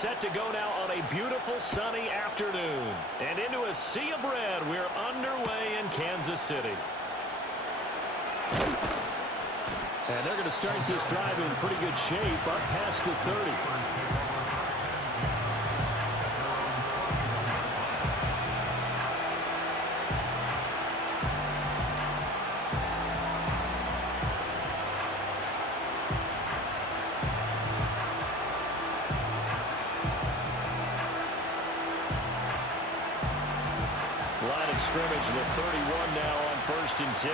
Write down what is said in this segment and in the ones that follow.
set to go now on a beautiful sunny afternoon. And into a sea of red, we're underway in Kansas City. And they're going to start this drive in pretty good shape, up past the 30. Line of scrimmage, the 31 now on 1st and 10.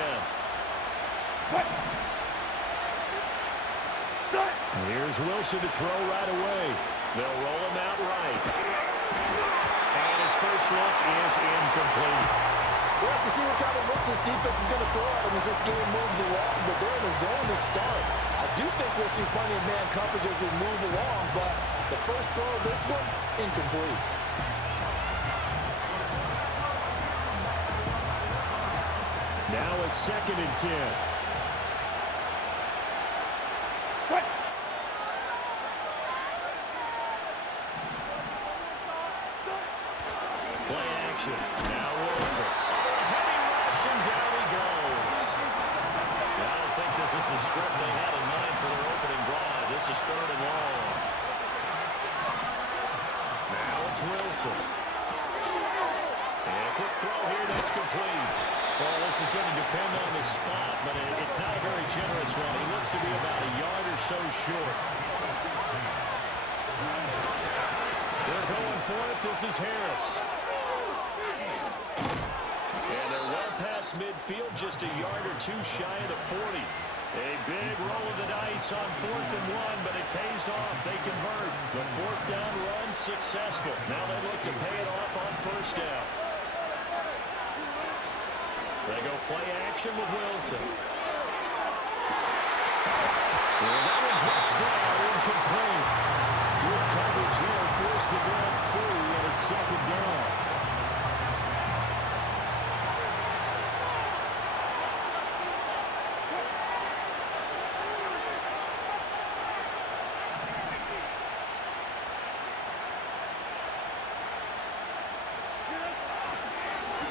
Here's Wilson to throw right away. They'll roll him out right. And his first look is incomplete. We'll have to see what kind of looks this defense is going to throw at him as this game moves along, but they're in the zone to start. I do think we'll see plenty of man coverage as we move along, but the first throw of this one, incomplete. Now a 2nd and 10. Play action. Now Wilson. Heavy rush and down he goes. I don't think this is the script they had in mind for their opening drive. This is 3rd and long. Now it's Wilson. And a quick throw here that's complete. Well, this is going to depend on the spot, but it's not a very generous one. He looks to be about a yard or so short. They're going for it. This is Harris. And they're well past midfield, just a yard or two shy of the 40. A big roll of the dice on 4th and 1, but it pays off. They convert. The 4th down run successful. Now they look to pay it off on 1st down. They go play action with Wilson. And that one drops down, incomplete. Good coverage here, forced the ball free, and it's 2nd down.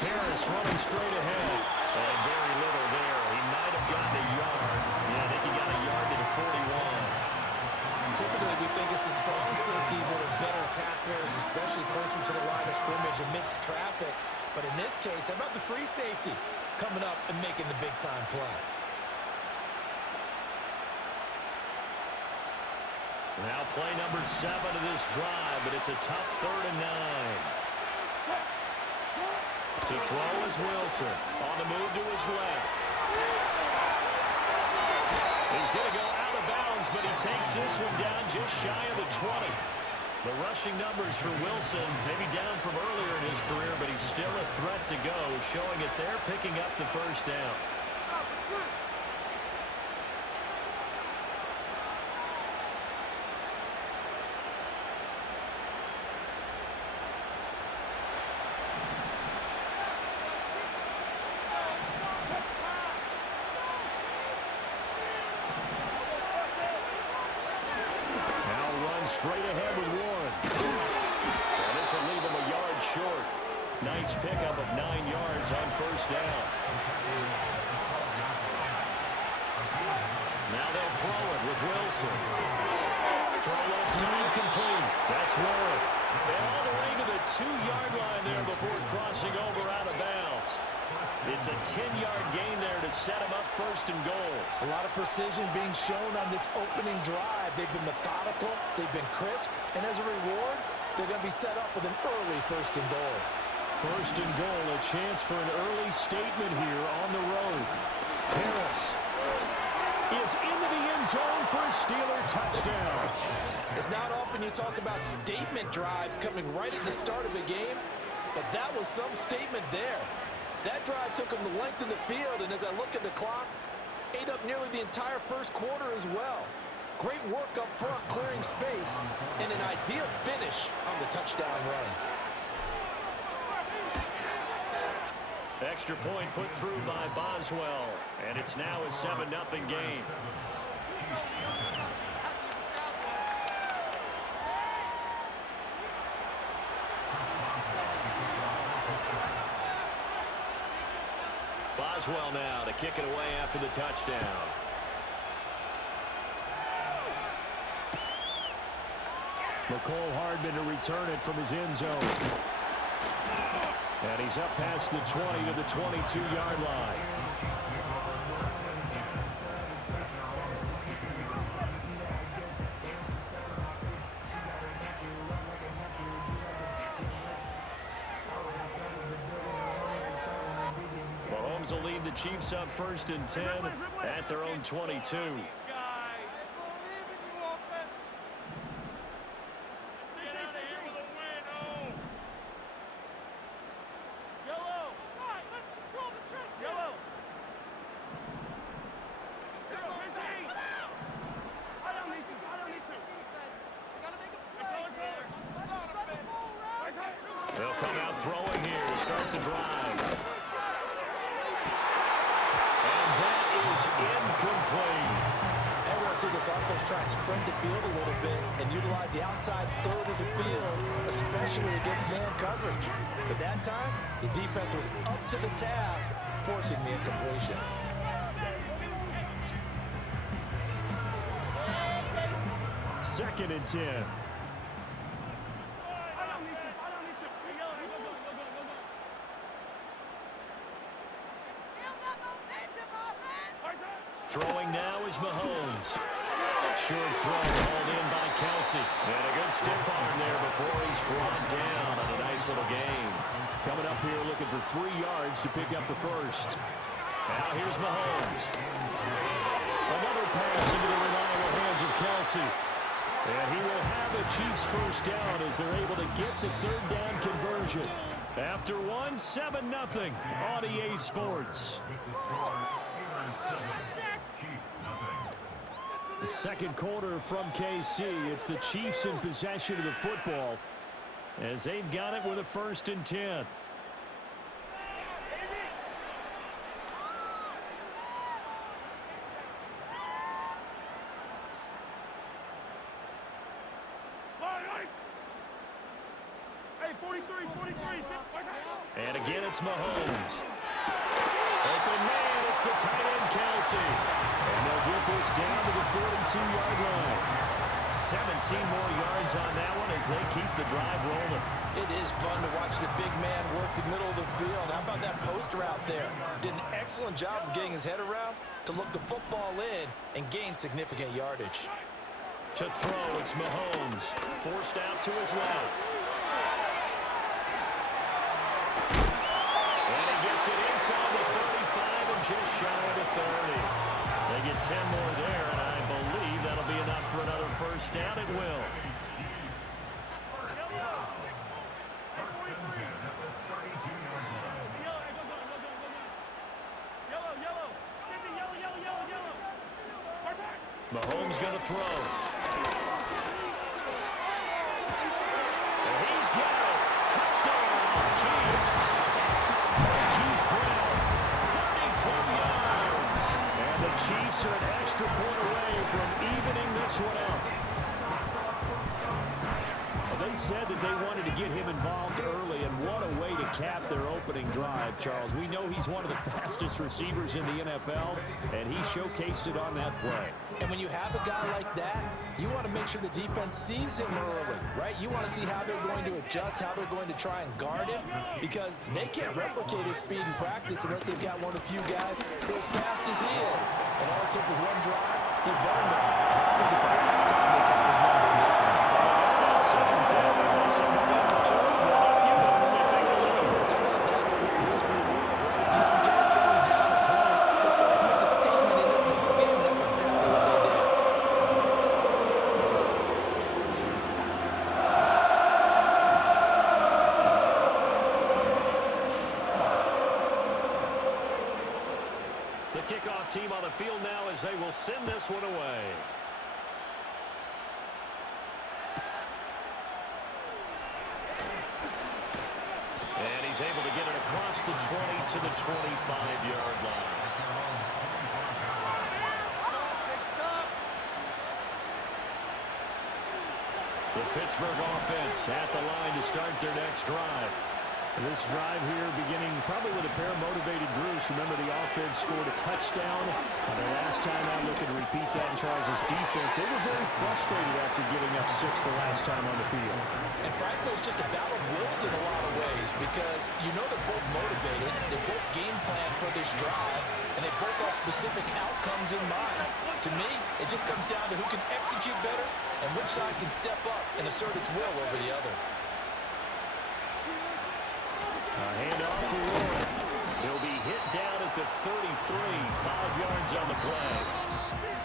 Harris running straight ahead. And very little there. He might have gotten a yard. Yeah, I think he got a yard to the 41. Typically, we think it's the strong safeties that are better tacklers, especially closer to the line of scrimmage amidst traffic. But in this case, how about the free safety coming up and making the big-time play? Now play number 7 of this drive, but it's a tough 3rd and 9. To throw is Wilson. On the move to his left. He's going to go out of bounds, but he takes this one down just shy of the 20. The rushing numbers for Wilson, maybe down from earlier in his career, but he's still a threat to go, showing it there, picking up the 1st down. Straight ahead with Warren. And this will leave him a yard short. Nice pickup of 9 yards on 1st down. Now they'll throw it with Wilson. Throw left side complete. That's Warren. And all the way to the 2-yard line there before crossing over out of bounds. It's a 10-yard gain there to set him up 1st and goal. A lot of precision being shown on this opening drive. They've been methodical, they've been crisp, and as a reward, they're going to be set up with an early 1st and goal. 1st and goal, a chance for an early statement here on the road. Harris is into the end zone for a Steeler touchdown. It's not often you talk about statement drives coming right at the start of the game, but that was some statement there. That drive took him the length of the field, and as I look at the clock, ate up nearly the entire 1st quarter as well. Great work up front, clearing space, and an ideal finish on the touchdown run. Extra point put through by Boswell, and it's now a 7-0 game. Boswell now to kick it away after the touchdown. McCole Hardman to return it from his end zone. And he's up past the 20 to the 22-yard line. Mahomes will lead the Chiefs up 1st and 10 at their own 22. They'll come out throwing here to start the drive. And that is incomplete. And we're going to see this offense try and spread the field a little bit and utilize the outside third of the field, especially against man coverage. But that time, the defense was up to the task, forcing the incompletion. Second and 10. Throwing now is Mahomes. Short throw hauled in by Kelsey. And a good stiff arm there before he's brought down on a nice little gain. Coming up here looking for 3 yards to pick up the first. Now here's Mahomes. Another pass into the reliable hands of Kelsey. And he will have a Chiefs first down as they're able to get the 3rd down conversion. After 7-0 on EA Sports. The second quarter from KC. It's the Chiefs in possession of the football as they've got it with a 1st and 10. And again, it's Mahomes. Open man, it's the tight end, Kelsey. And they'll get this down to the 42-yard line. 17 more yards on that one as they keep the drive rolling. It is fun to watch the big man work the middle of the field. How about that poster out there? Did an excellent job of getting his head around to look the football in and gain significant yardage. To throw, it's Mahomes. Forced out to his left. Gets it inside the 35 and just shy of the 30. They get 10 more there, and I believe that'll be enough for another first down. It will. Mahomes going to throw. And he's got it. Touchdown, Chiefs. Marquise Brown, 32 yards. And the Chiefs are an extra point away from evening this one out. Well, they said that they wanted to get him involved early, and what a way to cap their opening drive, Charles. We know he's one of the fastest receivers in the NFL, and he showcased it on that play. And when you have a guy like that, you want to make sure the defense sees him early, right? You want to see how they're going to adjust, how they're going to try and guard him, because they can't replicate his speed in practice unless they've got one of the few guys who are as fast as he is. And all it took was one drive, he burned him. And I think it's the last time they got his number in this one. 7-7. Second down for 2. They take the lead. How about that for a little risk reward, right? If you don't get it, you're only down a point. Let's go ahead and make a statement in this ball game, and that's exactly what they did. The kickoff team on the field now as they will send this one away. And he's able to get it across the 20 to the 25-yard line. The Pittsburgh offense at the line to start their next drive. This drive here beginning probably with a pair of motivated groups. Remember, the offense scored a touchdown. The last time out, looking to repeat that in Charles' defense. They were very frustrated after giving up 6 the last time on the field. And frankly, it's just a battle of wills in a lot of ways because you know they're both motivated, they both game plan for this drive, and they both have specific outcomes in mind. To me, it just comes down to who can execute better and which side can step up and assert its will over the other. Handoff for Warren. He'll be hit down at the 33, 5 yards on the play.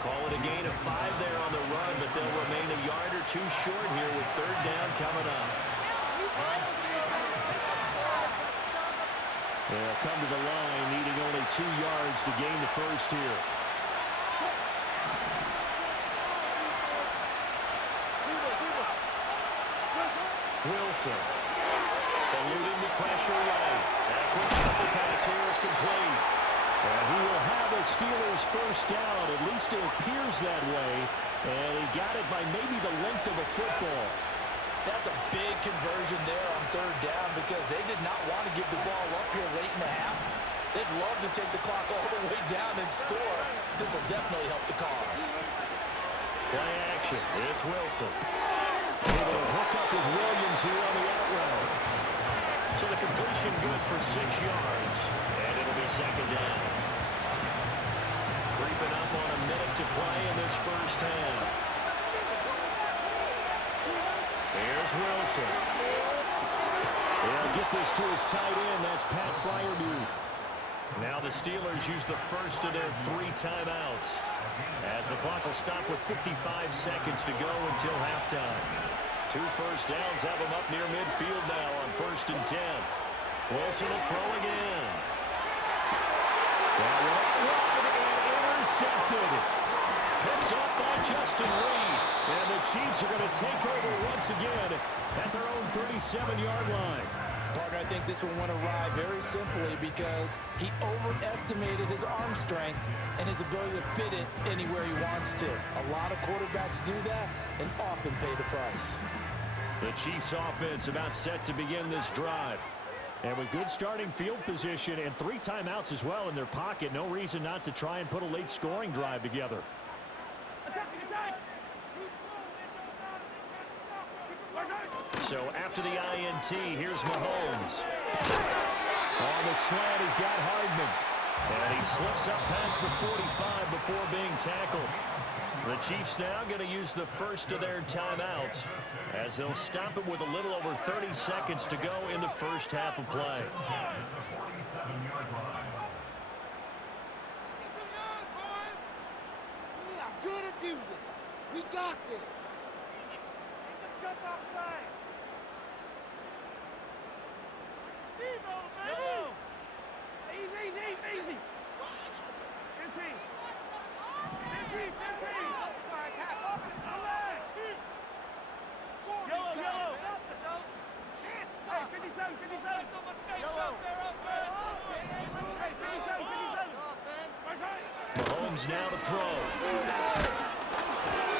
Call it a gain of 5 there on the run, but they'll remain a yard or 2 short here with 3rd down coming up. They'll come to the line, needing only 2 yards to gain the first here. Wilson. Eluding the pressure right. That quick shovel pass here is complete. And he will have a Steelers first down. At least it appears that way. And he got it by maybe the length of a football. That's a big conversion there on 3rd down because they did not want to give the ball up here late in the half. They'd love to take the clock all the way down and score. This will definitely help the cause. Play action. It's Wilson. Able to hook up with Williams here on the out route. So the completion good for 6 yards. And it'll be 2nd down. Creeping up on a minute to play in this first half. Here's Wilson. They'll get this to his tight end. That's Pat Freiermuth. Now the Steelers use the first of their 3 timeouts, as the clock will stop with 55 seconds to go until halftime. 2 first downs have them up near midfield now on 1st and 10. Wilson will throw again. Well, wide and intercepted. Picked up by Justin Reed. And the Chiefs are going to take over once again at their own 37-yard line. Partner, I think this one went awry very simply because he overestimated his arm strength and his ability to fit it anywhere he wants to. A lot of quarterbacks do that and often pay the price. The Chiefs offense about set to begin this drive. And with good starting field position and 3 timeouts as well in their pocket, no reason not to try and put a late scoring drive together. So after the INT, here's Mahomes. On the slant, he's got Hardman. And he slips up past the 45 before being tackled. The Chiefs now going to use the first of their timeouts, as they'll stop it with a little over 30 seconds to go in the first half of play. We are going to do this. We got this. Jump outside. Steve-O, baby. Easy. 15. 15. Yellow. Hey, 57. Yellow. Mahomes now to throw.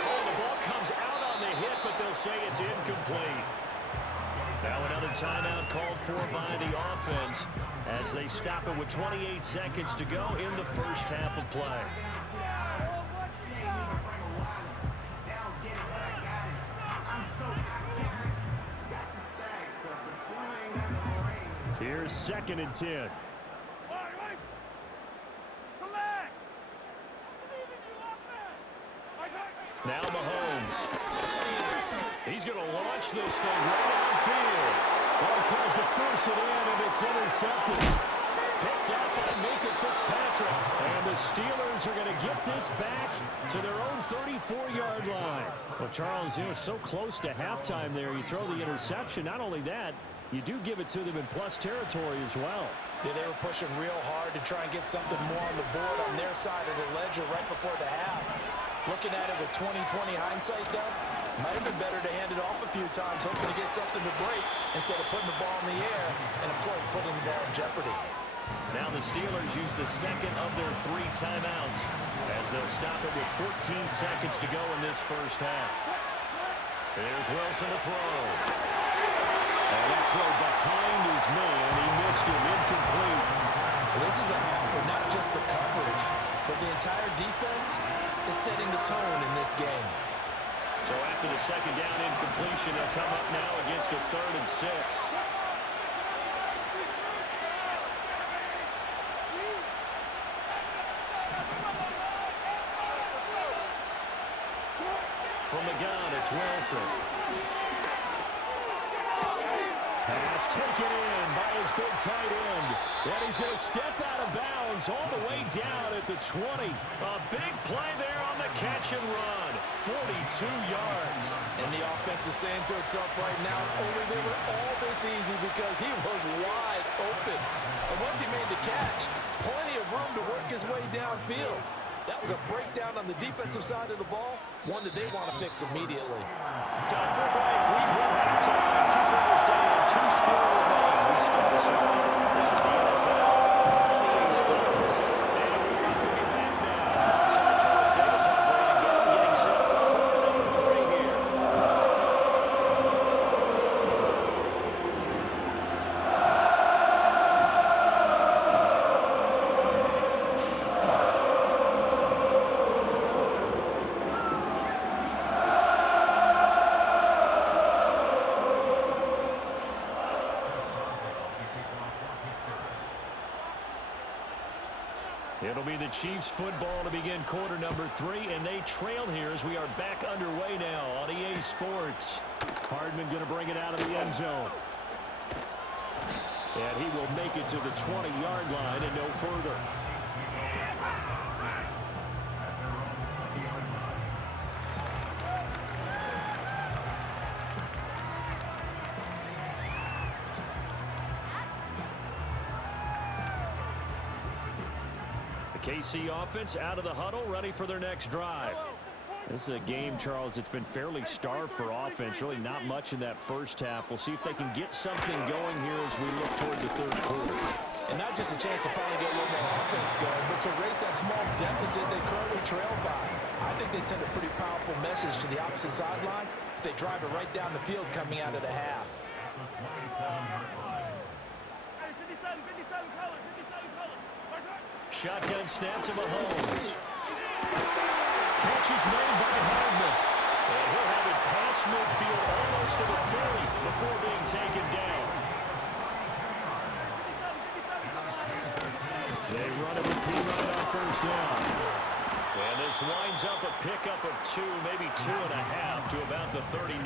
Oh, the ball comes out on the hit, but they'll say it's incomplete. Now another timeout called for by the offense as they stop it with 28 seconds to go in the first half of play. Here's 2nd and 10. Now Mahomes. He's going to launch this thing right downfield. Well, he tries to force it in, and it's intercepted. Picked out by Minkah Fitzpatrick. And the Steelers are going to get this back to their own 34-yard line. Well, Charles, you know, so close to halftime there. You throw the interception. Not only that, you do give it to them in plus territory as well. Yeah, they were pushing real hard to try and get something more on the board on their side of the ledger right before the half. Looking at it with 20/20 hindsight, though, might have been better to hand it off a few times, hoping to get something to break instead of putting the ball in the air and, of course, putting the ball in jeopardy. Now the Steelers use the second of their 3 timeouts as they'll stop it with 14 seconds to go in this first half. There's Wilson to throw. And that throw behind his man. He missed him. Incomplete. This is a half where not just the coverage, but the entire defense is setting the tone in this game. So after the second down incompletion, they'll come up now against a 3rd and 6. From the gun, it's Wilson. Pass taken in by his big tight end. And he's going to step out of bounds all the way down at the 20. A big play there on the catch and run. 42 yards. And the offense is saying to itself right now, only they were all this easy because he was wide open. And once he made the catch, plenty of room to work his way downfield. That was a breakdown on the defensive side of the ball, one that they want to fix immediately. Time for a break. We've hit halftime. 2 quarters down, 2 still remain. We start this out. This is the NFL on EA Sports. And we welcome you back now. Outside Charles Davis on Brandon Gunn, getting set for quarter number 3 here. It'll be the Chiefs football to begin quarter number 3, and they trail here as we are back underway now on EA Sports. Hardman going to bring it out of the end zone. And he will make it to the 20-yard line and no further. KC offense out of the huddle, ready for their next drive. This is a game, Charles, it's been fairly starved for offense. Really not much in that first half. We'll see if they can get something going here as we look toward the 3rd quarter. And not just a chance to finally get a little more offense going, but to erase that small deficit they currently trail by. I think they'd send a pretty powerful message to the opposite sideline if they drive it right down the field coming out of the half. Shotgun snap to Mahomes. Catch is made by Hardman. And he'll have it past midfield almost to the 30 before being taken down. They run it with P-Ryan on 1st down. And this winds up a pickup of 2, maybe 2.5 to about the 39.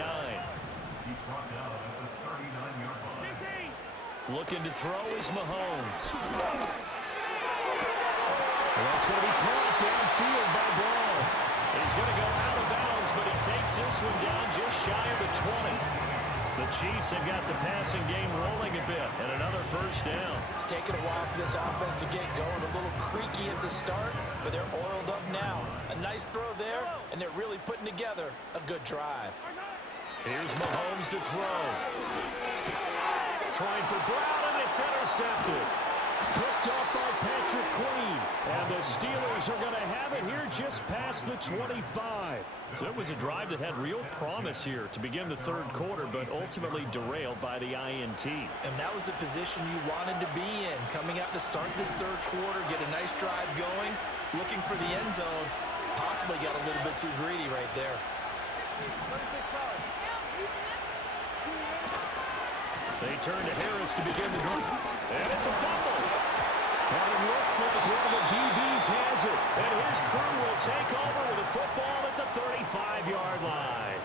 Looking to throw is Mahomes. That's going to be caught downfield by Brown. He's going to go out of bounds, but he takes this one down just shy of the 20. The Chiefs have got the passing game rolling a bit, and another 1st down. It's taken a while for this offense to get going. A little creaky at the start, but they're oiled up now. A nice throw there, and they're really putting together a good drive. Here's Mahomes to throw. Trying for Brown, and it's intercepted. Picked up by Patrick Queen. And the Steelers are going to have it here just past the 25. So it was a drive that had real promise here to begin the 3rd quarter, but ultimately derailed by the INT. And that was the position you wanted to be in. Coming out to start this 3rd quarter, get a nice drive going, looking for the end zone. Possibly got a little bit too greedy right there. They turn to Harris to begin the drive. And it's a fumble. And it looks like one of the DBs has it. And his crew will take over with a football at the 35-yard line.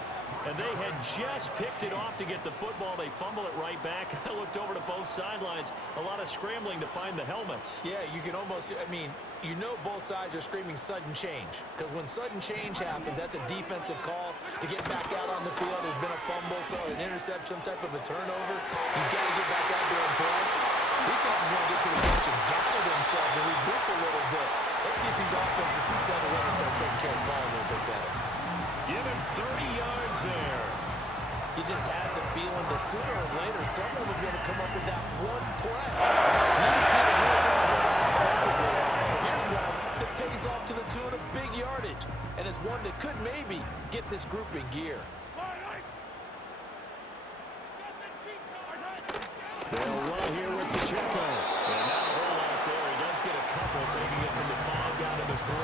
And they had just picked it off to get the football. They fumble it right back. I looked over to both sidelines. A lot of scrambling to find the helmets. Yeah, you can almost, you know both sides are screaming sudden change. Because when sudden change happens, that's a defensive call to get back out on the field. There's been a fumble, so an interception, some type of a turnover. You've got to get back out there and play. These guys just want to get to the bench and gather themselves and regroup a little bit. Let's see if these offenses can settle in and start taking care of the ball a little bit better. Give him 30 yards there. You just had the feeling that sooner or later someone was going to come up with that one play. Neither team is really going to offensively. But here's one that pays off to the tune of big yardage. And it's one that could maybe get this group in gear. They'll run here with Pacheco. And not a whole lot there. He does get a couple, taking it from the 5 down to the 3.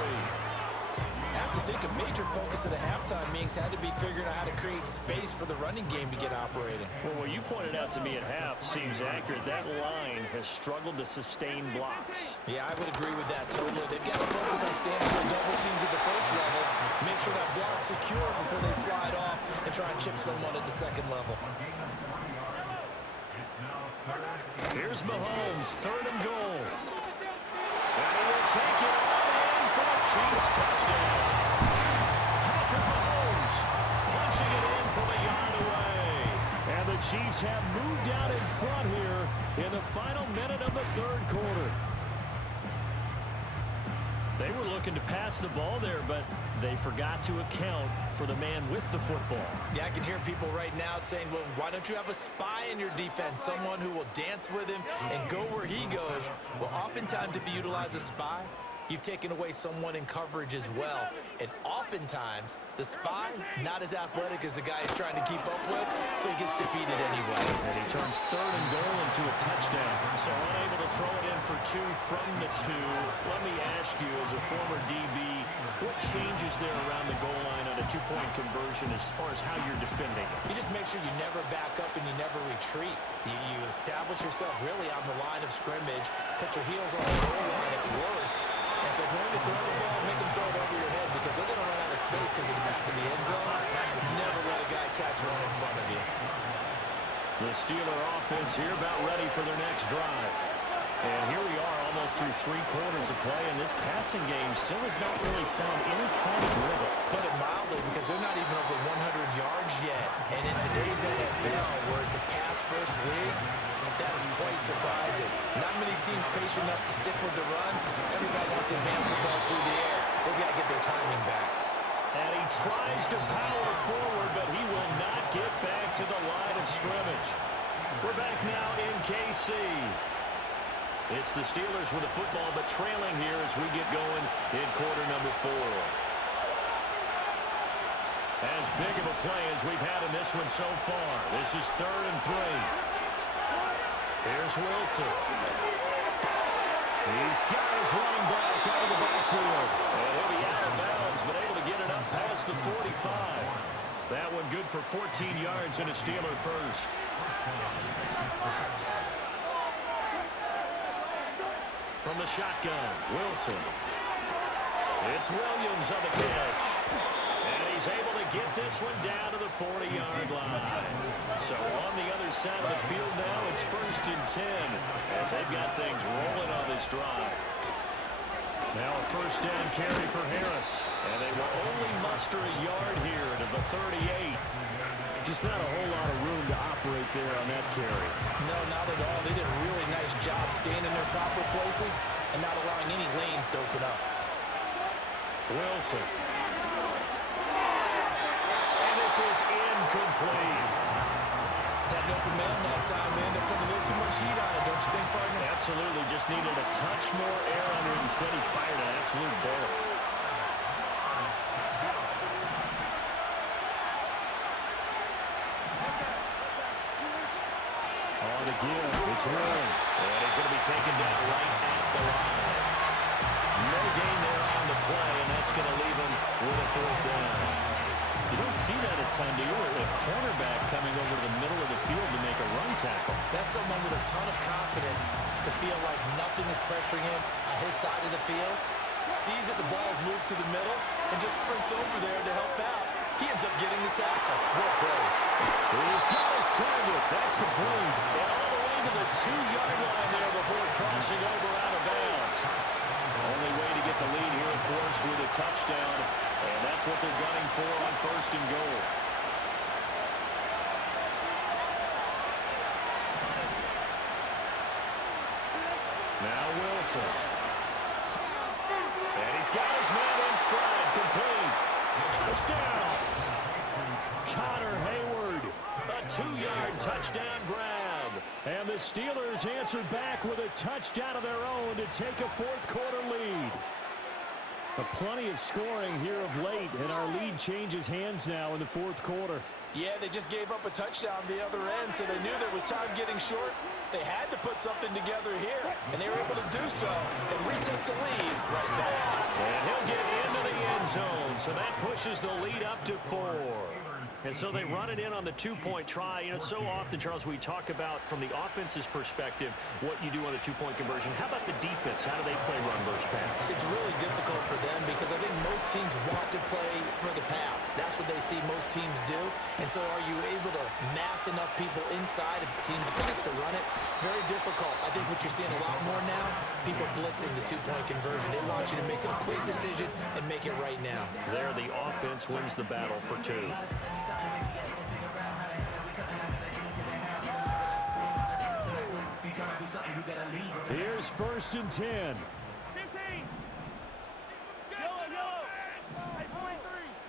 I have to think a major focus of the halftime meetings had to be figuring out how to create space for the running game to get operating. Well, what you pointed out to me at half seems accurate. That line has struggled to sustain blocks. Yeah, I would agree with that totally. They've got to focus on standing on double teams at the first level, make sure that block's secure before they slide off and try and chip someone at the second level. Here's Mahomes, 3rd and goal. And he will take it all in for a Chiefs touchdown. Patrick Mahomes punching it in from a yard away. And the Chiefs have moved out in front here in the final minute of the 3rd quarter. They were looking to pass the ball there, but they forgot to account for the man with the football. Yeah, I can hear people right now saying, well, why don't you have a spy in your defense, someone who will dance with him and go where he goes? Well, oftentimes if you utilize a spy, you've taken away someone in coverage as well. And oftentimes, the spy, not as athletic as the guy he's trying to keep up with, so he gets defeated anyway. And he turns 3rd and goal into a touchdown. So unable to throw it in for 2 from the 2. Let me ask you, as a former DB, what changes there around the goal line on a 2-point conversion as far as how you're defending it? You just make sure you never back up and you never retreat. You establish yourself really on the line of scrimmage, put your heels on the goal line at worst. If they're going to throw the ball, make them throw it over your head because they're going to run out of space because of the back of the end zone. Never let a guy catch one in front of you. The Steeler offense here about ready for their next drive. And here we are almost through 3 quarters of play, and this passing game still has not really found any kind of rhythm. Put it mildly, because they're not even over 100 yards yet. And in today's NFL, where it's a pass-first league, that is quite surprising. Not many teams patient enough to stick with the run. Everybody wants to advance the ball through the air. They've got to get their timing back. And he tries to power forward, but he will not get back to the line of scrimmage. We're back now in KC. It's the Steelers with the football, but trailing here as we get going in quarter number 4. As big of a play as we've had in this one so far. This is 3rd and 3. Here's Wilson. He's got his running back out of the backfield. And he'll be out of bounds, but able to get it up past the 45. That one good for 14 yards and a Steeler first. From the shotgun, Wilson. It's Williams on the catch. And he's able to get this one down to the 40-yard line. So on the other side of the field now, it's 1st and 10 as they've got things rolling on this drive. Now a 1st down carry for Harris. And they will only muster a yard here to the 38. Just not a whole lot of room to operate there on that carry. No, not at all. They did a really nice job staying in their proper places and not allowing any lanes to open up. Wilson. And this is incomplete. Had an open man that time. They ended up putting a little too much heat on it, don't you think, partner? Absolutely. Just needed a touch more air under it. Instead, he fired an absolute bullet. On the give, it's Warren. And he's going to be taken down right at the line. No gain there on the play, and that's going to leave him with a 4th down. You don't see that a ton, do you? A cornerback coming over to the middle of the field to make a run tackle. That's someone with a ton of confidence to feel like nothing is pressuring him on his side of the field. Sees that the ball's moved to the middle and just sprints over there to help out. He ends up getting the tackle. Well played. He's got his target. That's complete. And all the way to the 2-yard line there before crossing over out of bounds. Only way to get the lead here, of course, with a touchdown. And that's what they're gunning for on 1st and goal. Now Wilson. And he's got his man in stride. Complete. Touchdown. Connor Hayward. A 2-yard touchdown grab. And the Steelers answer back with a touchdown of their own to take a 4th quarter lead. Plenty of scoring here of late, and our lead changes hands now in the fourth quarter. Yeah, they just gave up a touchdown the other end, so they knew that with time getting short, they had to put something together here, and they were able to do so and retake the lead right back. And he'll get into the end zone, so that pushes the lead up to 4. And so they run it in on the two-point try. You know, so often, Charles, we talk about from the offense's perspective what you do on the two-point conversion. How about the defense? How do they play run versus pass? It's really difficult for them because I think most teams want to play for the pass. That's what they see most teams do. And so are you able to mass enough people inside if the team decides to run it? Very difficult. I think what you're seeing a lot more now, people blitzing the two-point conversion. They want you to make a quick decision and make it right now. There, the offense wins the battle for 2. Here's 1st and 10. 15. Yellow. Hey, 43.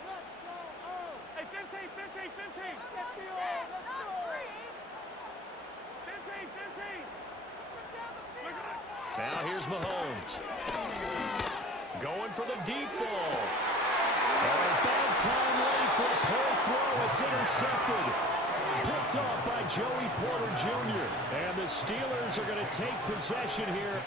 Let's go! Oh! Hey, 15. 15. 15. Now here's Mahomes. Going for the deep ball. Bad time late for a pull throw. It's intercepted. Picked off by Joey Porter Jr. And the Steelers are going to take possession here.